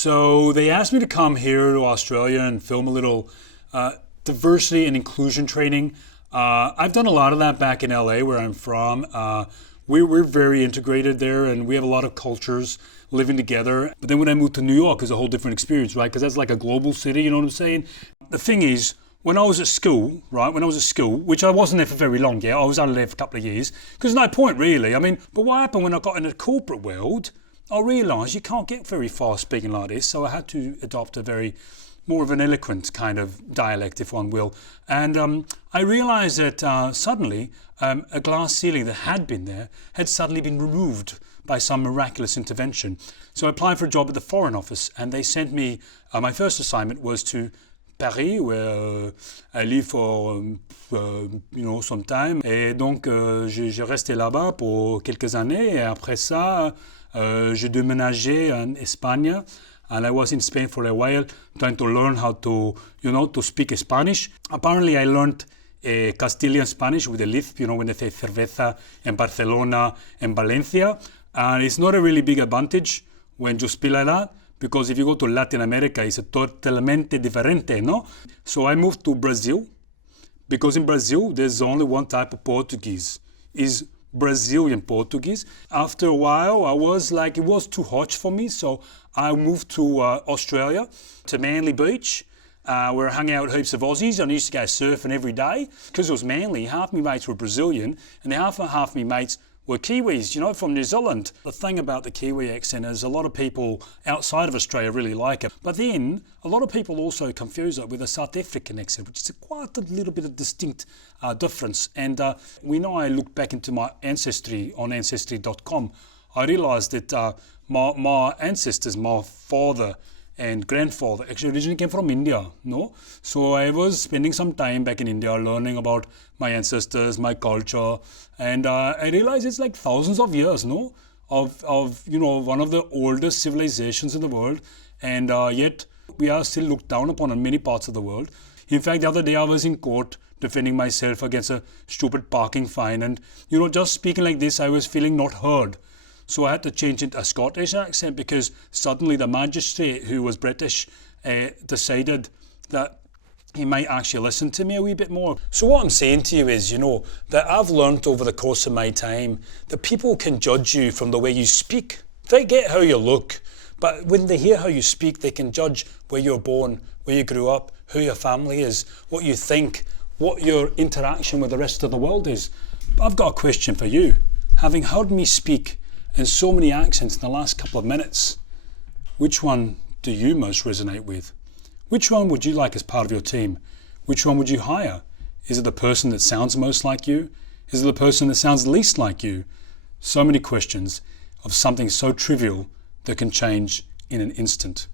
So they asked me to come here to Australia and film a little diversity and inclusion training. I've done a lot of that back in LA where I'm from. We're very integrated there and we have a lot of cultures living together. But then when I moved to New York, it's a whole different experience, right? Because that's like a global city, you know what I'm saying? The thing is, when I was at school, which I wasn't there for very long, I was only there for a couple of years, because no point really. I mean, but what happened when I got in the corporate world, I realised you can't get very far speaking like this, so I had to adopt more of an eloquent kind of dialect, if one will. And I realised that suddenly a glass ceiling that had been there had suddenly been removed by some miraculous intervention. So I applied for a job at the Foreign Office, and they sent me, my first assignment was to Paris, where I live for some time. Et donc, j'ai resté là-bas pour quelques années. Et après ça, j'ai déménagé en Espagne. And I was in Spain for a while, trying to learn how to speak Spanish. Apparently, I learned Castilian Spanish with a lisp, when they say cerveza in Barcelona and Valencia. And it's not a really big advantage when you speak like that, because if you go to Latin America, it's totalmente diferente, no? So I moved to Brazil, because in Brazil, there's only one type of Portuguese, is Brazilian Portuguese. After a while, I was like, it was too hot for me, so I moved to Australia, to Manly Beach, where I hung out with heaps of Aussies, and I used to go surfing every day. Because it was Manly, half my mates were Brazilian, and half my mates were Kiwis, from New Zealand. The thing about the Kiwi accent is a lot of people outside of Australia really like it. But then a lot of people also confuse it with a South African accent, which is quite a little bit of distinct difference. And when I looked back into my ancestry on ancestry.com, I realised that my ancestors, my father and grandfather, actually originally came from India, no? So I was spending some time back in India learning about my ancestors, my culture, and I realized it's like thousands of years, no? Of one of the oldest civilizations in the world, and yet we are still looked down upon in many parts of the world. In fact, the other day I was in court defending myself against a stupid parking fine, and just speaking like this, I was feeling not heard. So I had to change into a Scottish accent because suddenly the magistrate, who was British, decided that he might actually listen to me a wee bit more. So what I'm saying to you is, that I've learned over the course of my time that people can judge you from the way you speak. Forget how you look, but when they hear how you speak, they can judge where you're born, where you grew up, who your family is, what you think, what your interaction with the rest of the world is. But I've got a question for you. Having heard me speak in so many accents in the last couple of minutes, which one do you most resonate with? Which one would you like as part of your team? Which one would you hire? Is it the person that sounds most like you? Is it the person that sounds least like you? So many questions of something so trivial that can change in an instant.